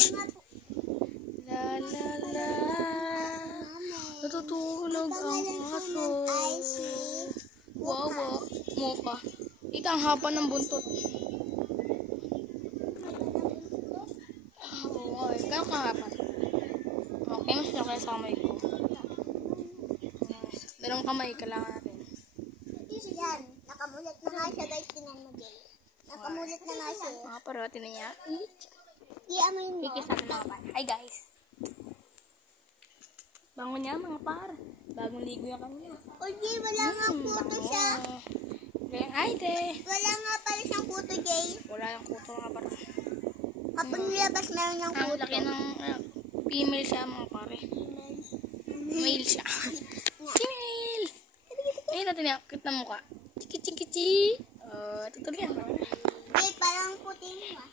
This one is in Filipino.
La la la. Natutulog ang aso. Wawa. Moka. Ika ang haba ng buntot. Oo, gano'n kahaba. Okay, mas laki sa kamay ko. Dalawang kamay, kailangan natin. Yan, nakamulat na nga siya guys, tingnan mo guys. Nakamulat na nga siya. Mga parote na niya. I-amoy mo. Ikis natin mga par. Hi guys. Bango niya mga par. Bagong ligo niya kanina. Oye, wala nga kuto siya. Ay, te. Wala nga pala siyang kuto, Jay. Wala yung kuto mga par. Kapag nilabas meron niyang Ang kuto. laki ng female siya mga pare. Male siya. Female. Ayun natin yung cute na mukha. Chiki chiki chi. Tutuloy yan. Jay, parang puti mo ah.